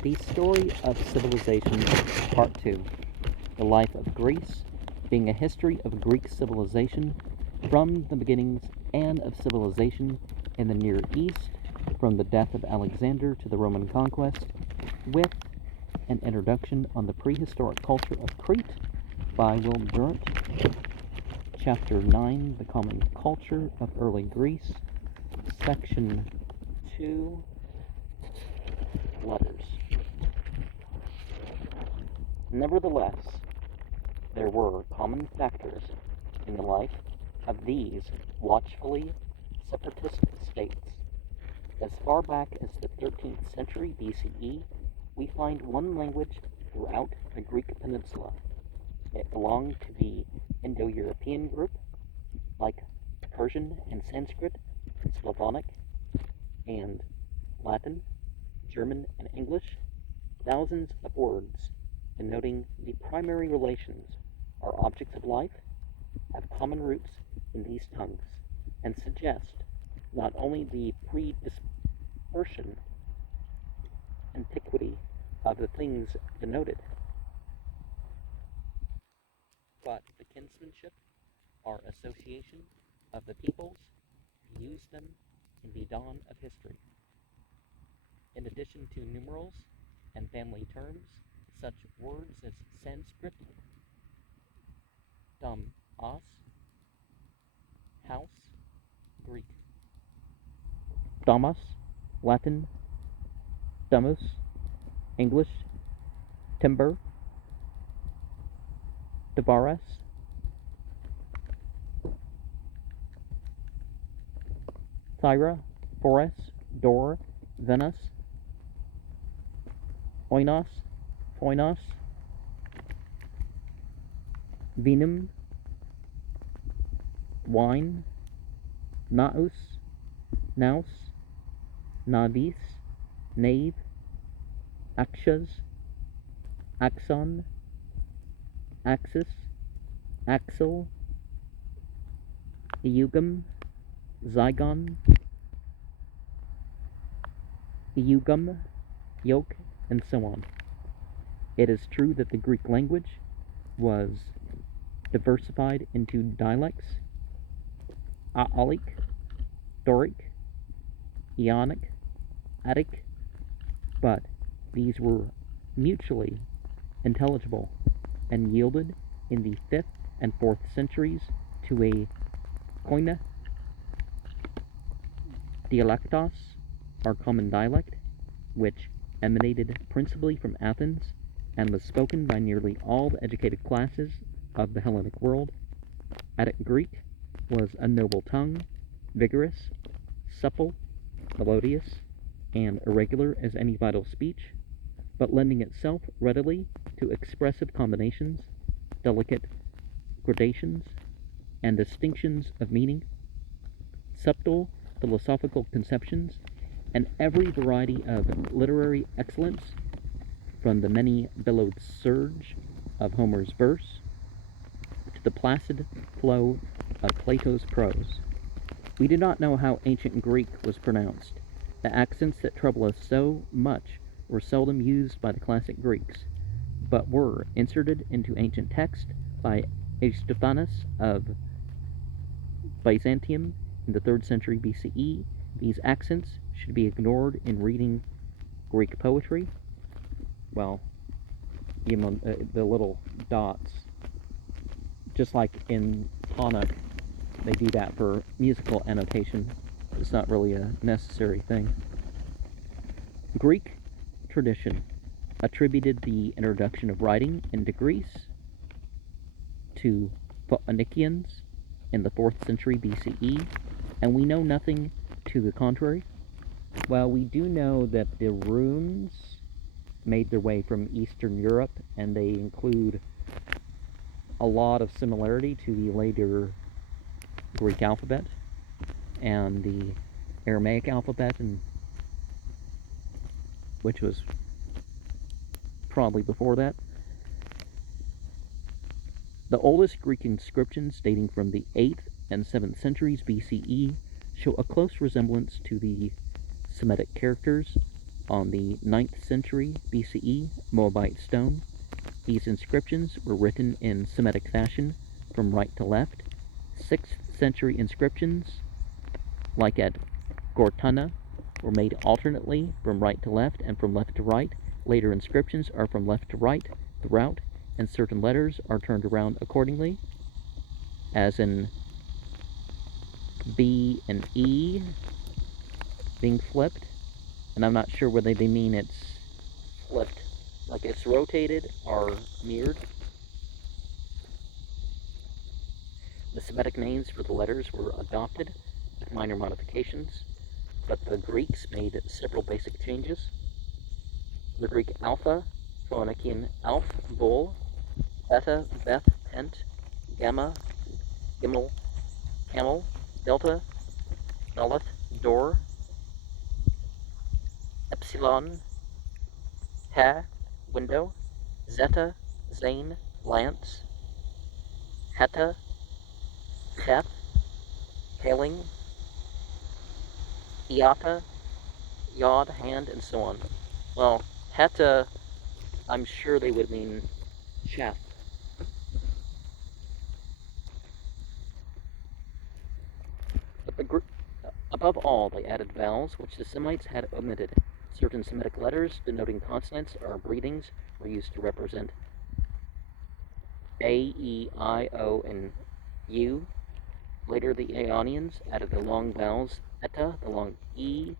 The Story of Civilization, Part 2. The Life of Greece, being a history of Greek civilization from the beginnings and of civilization in the Near East, from the death of Alexander to the Roman conquest, with an introduction on the prehistoric culture of Crete by Will Durant. Chapter 9, The Common Culture of Early Greece, Section 2, Letters. Nevertheless, there were common factors in the life of these watchfully separatist states. As far back as the 13th century BCE, we find one language throughout the Greek peninsula. It belonged to the Indo-European group, like Persian and Sanskrit, Slavonic, and Latin, German, and English. Thousands of words denoting the primary relations are objects of life have common roots in these tongues and suggest not only the predispersion antiquity of the things denoted, but the kinsmanship or association of the peoples who used them in the dawn of history. In addition to numerals and family terms, such words as Sanskrit, dom, os, house, Greek, domos, Latin, domus, English, timber, devaras, thyra, foras, door, Venus, oinos, phoinos, vinum, wine, naus, nous, navis, knave, axas, axon, axis, axle, eugum, zygon, eugum, yoke, and so on. It is true that the Greek language was diversified into dialects: Aeolic, Doric, Ionic, Attic, but these were mutually intelligible and yielded in the 5th and 4th centuries to a koine dialectos, or common dialect, which emanated principally from Athens and was spoken by nearly all the educated classes of the Hellenic world. Attic Greek was a noble tongue, vigorous, supple, melodious, and irregular as any vital speech, but lending itself readily to expressive combinations, delicate gradations, and distinctions of meaning, subtle philosophical conceptions, and every variety of literary excellence, from the many-billowed surge of Homer's verse to the placid flow of Plato's prose. We do not know how ancient Greek was pronounced. The accents that trouble us so much were seldom used by the classic Greeks, but were inserted into ancient text by Aristophanes of Byzantium in the 3rd century BCE. These accents should be ignored in reading Greek poetry. Well, even the little dots, just like in Tanakh, they do that for musical annotation. It's not really a necessary thing. Greek tradition attributed the introduction of writing into Greece to Phoenicians in the 4th century BCE, and we know nothing to the contrary. Well, we do know that the runes made their way from Eastern Europe, and they include a lot of similarity to the later Greek alphabet and the Aramaic alphabet, and which was probably before that. The oldest Greek inscriptions, dating from the 8th and 7th centuries BCE, show a close resemblance to the Semitic characters on the 9th century BCE Moabite stone. These inscriptions were written in Semitic fashion from right to left. 6th century inscriptions, like at Gortana, were made alternately from right to left and from left to right. Later inscriptions are from left to right throughout, and certain letters are turned around accordingly, as in B and E being flipped, and I'm not sure whether they mean it's flipped, like it's rotated or mirrored. The Semitic names for the letters were adopted with minor modifications, but the Greeks made several basic changes. The Greek alpha, Phoenician alf, bull, beta, beth, tent, gamma, gimel, camel, delta, aleph, door, epsilon, ha, window, zeta, zane, lance, heta, cheth, hailing, iata, yod, hand, and so on. Well, heta, I'm sure they would mean chaff. But above all, they added vowels, which the Semites had omitted. Certain Semitic letters denoting consonants or breathings were used to represent A, E, I, O, and U. Later, the Aeonians added the long vowels eta, the long E,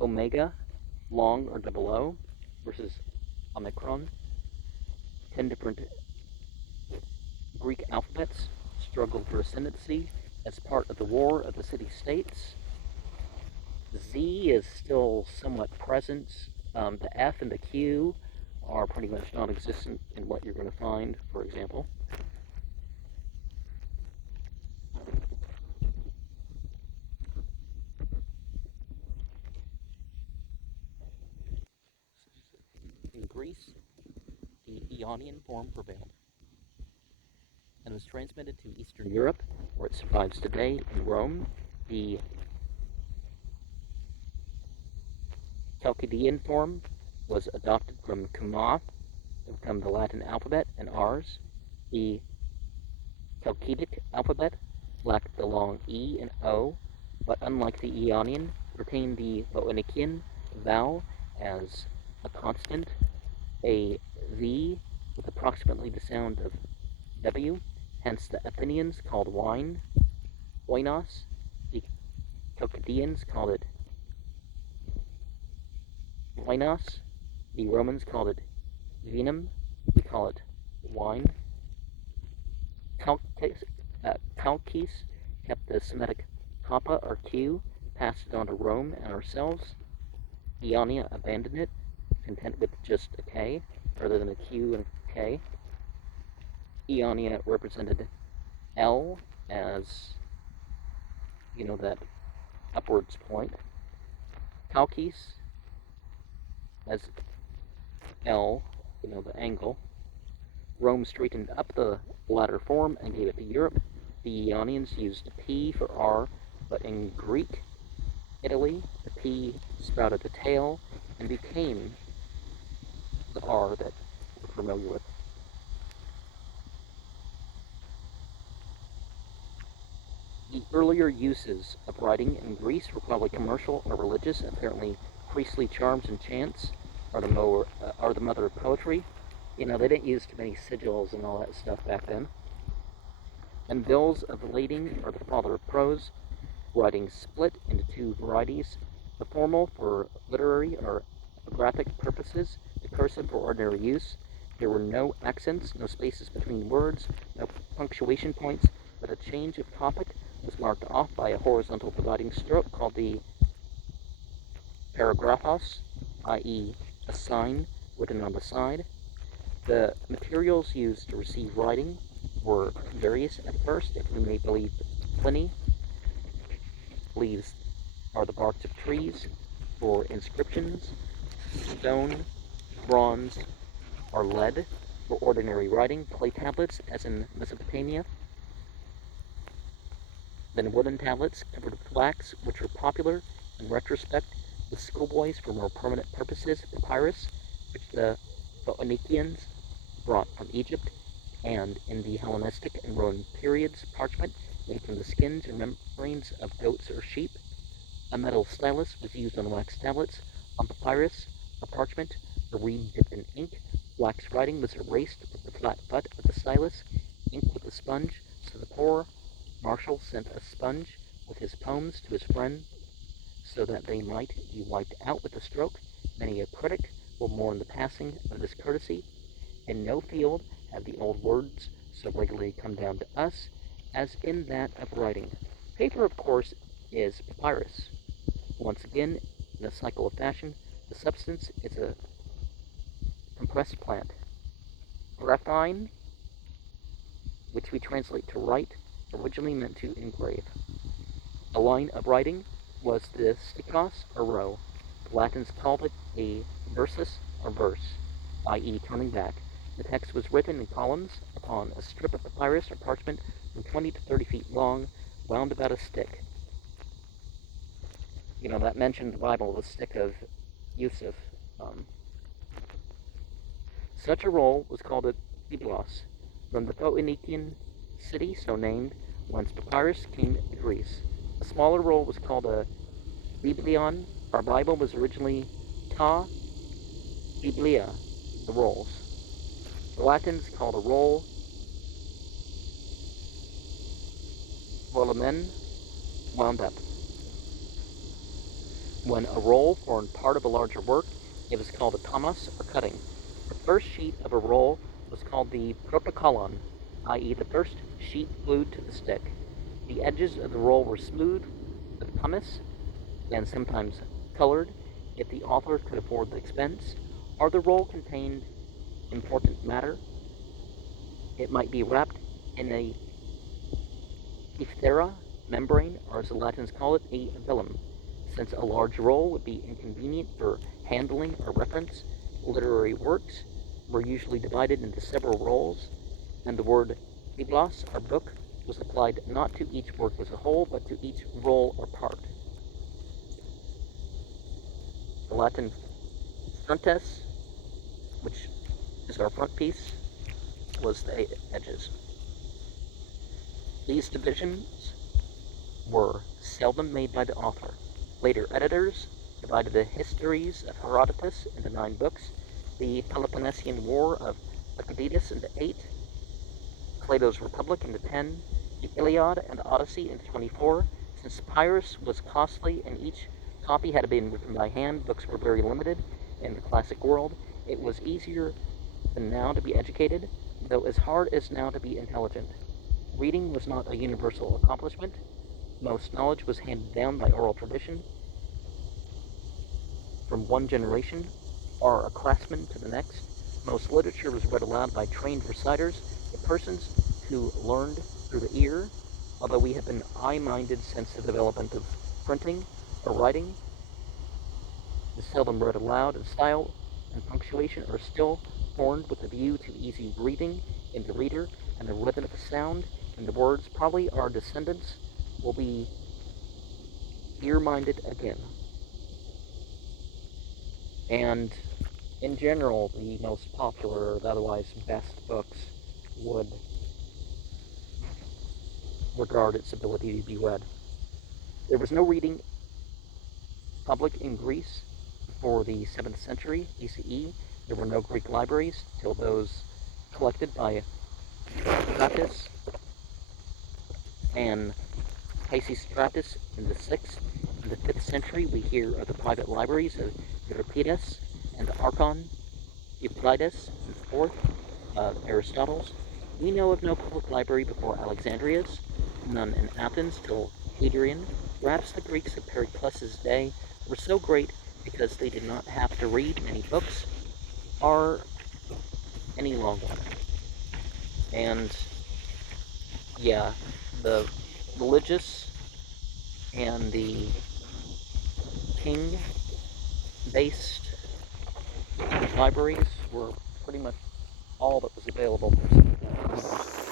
omega, long or double O, versus omicron. 10 different Greek alphabets struggled for ascendancy as part of the War of the City-States. Z is still somewhat present. The F and the Q are pretty much non-existent in what you're going to find, for example. In Greece, the Ionian form prevailed and was transmitted to Eastern Europe, where it survives today. In Rome, the Chalcidian form was adopted from Kumah to become the Latin alphabet and ours. The Chalcidic alphabet lacked the long E and O, but unlike the Ionian, retained the Phoenician vowel as a constant, a V with approximately the sound of W, hence the Athenians called wine, oinos, the Chalcidians called it oinos, the Romans called it vinum, we call it wine. Chalcis kept the Semitic kappa or Q, passed it on to Rome and ourselves. Ionia abandoned it, content with just a K, rather than a Q and a K. Ionia represented L as, that upwards point. Chalcis as L, the angle. Rome straightened up the latter form and gave it to Europe. The Ionians used P for R, but in Greek Italy, the P sprouted a tail and became the R that we're familiar with. The earlier uses of writing in Greece were probably commercial or religious. Apparently, priestly charms and chants are the mother of poetry. They didn't use too many sigils and all that stuff back then. And bills of lading are the father of prose. Writing split into two varieties: the formal for literary or graphic purposes, the cursive for ordinary use. There were no accents, no spaces between words, no punctuation points, but a change of topic was marked off by a horizontal dividing stroke called the paragraphos, i.e. a sign written on the side. The materials used to receive writing were various at first, if we may believe Pliny. Leaves are the barks of trees for inscriptions, stone, bronze, or lead for ordinary writing, clay tablets, as in Mesopotamia, then wooden tablets covered with wax, which were popular In retrospect, with schoolboys for more permanent purposes, papyrus, which the Phoenicians brought from Egypt, and in the Hellenistic and Roman periods, parchment made from the skins or membranes of goats or sheep. A metal stylus was used on wax tablets. On papyrus or parchment, a reed dipped in ink. Wax writing was erased with the flat butt of the stylus, ink with a sponge, so the poor Marshall sent a sponge with his poems to his friend so that they might be wiped out with a stroke. Many a critic will mourn the passing of this courtesy. In no field have the old words so regularly come down to us as in that of writing. Paper, of course, is papyrus. Once again, in a cycle of fashion, the substance is a compressed plant. Graphine, which we translate to write, originally meant to engrave. A line of writing was the stikos or row. The Latins called it a versus or verse, i.e. turning back. The text was written in columns upon a strip of papyrus or parchment from 20 to 30 feet long, wound about a stick. That mentioned Bible, the stick of Yusuf. Such a roll was called a biblos, from the Phoenician city so named, whence papyrus came to Greece. A smaller roll was called a biblion. Our Bible was originally ta biblia, the rolls. The Latins called a roll volumen, wound up. When a roll formed part of a larger work, it was called a tomos or cutting. The first sheet of a roll was called the protokolon, i.e. the first sheet glued to the stick. The edges of the roll were smooth with pumice and sometimes colored if the author could afford the expense, or the roll contained important matter. It might be wrapped in a diphthera membrane, or as the Latins call it, a vellum. Since a large roll would be inconvenient for handling or reference, literary works were usually divided into several rolls, and the word biblos, or book, was applied not to each work as a whole, but to each roll or part. The Latin frontes, which is our front piece, was the edges. These divisions were seldom made by the author. Later editors divided the histories of Herodotus into 9 books, the Peloponnesian War of Thucydides into 8, Plato's Republic into 10, the Iliad and the Odyssey into 24. Since papyrus was costly and each copy had been written by hand, books were very limited in the classic world. It was easier than now to be educated, though as hard as now to be intelligent. Reading was not a universal accomplishment. Most knowledge was handed down by oral tradition from one generation or a craftsman to the next. Most literature was read aloud by trained reciters, the persons who learned through the ear, although we have been eye-minded since the development of printing or writing. Is seldom read aloud, and style and punctuation are still formed with a view to easy breathing in the reader and the rhythm of the sound in the words. Probably our descendants will be ear-minded again. And in general, the most popular, or the otherwise best books would regard its ability to be read. There was no reading public in Greece before the 7th century BCE. There were no Greek libraries till those collected by Stratus and Pisistratus in the 6th. In the 5th century, we hear of the private libraries of Euripides and Archon, Euclides in the 4th, Aristotle's. We know of no public library before Alexandria's, none in Athens till Hadrian. Perhaps the Greeks of Pericles' day were so great because they did not have to read many books or any long one. And yeah, the religious and the king-based libraries were pretty much all that was available for some time.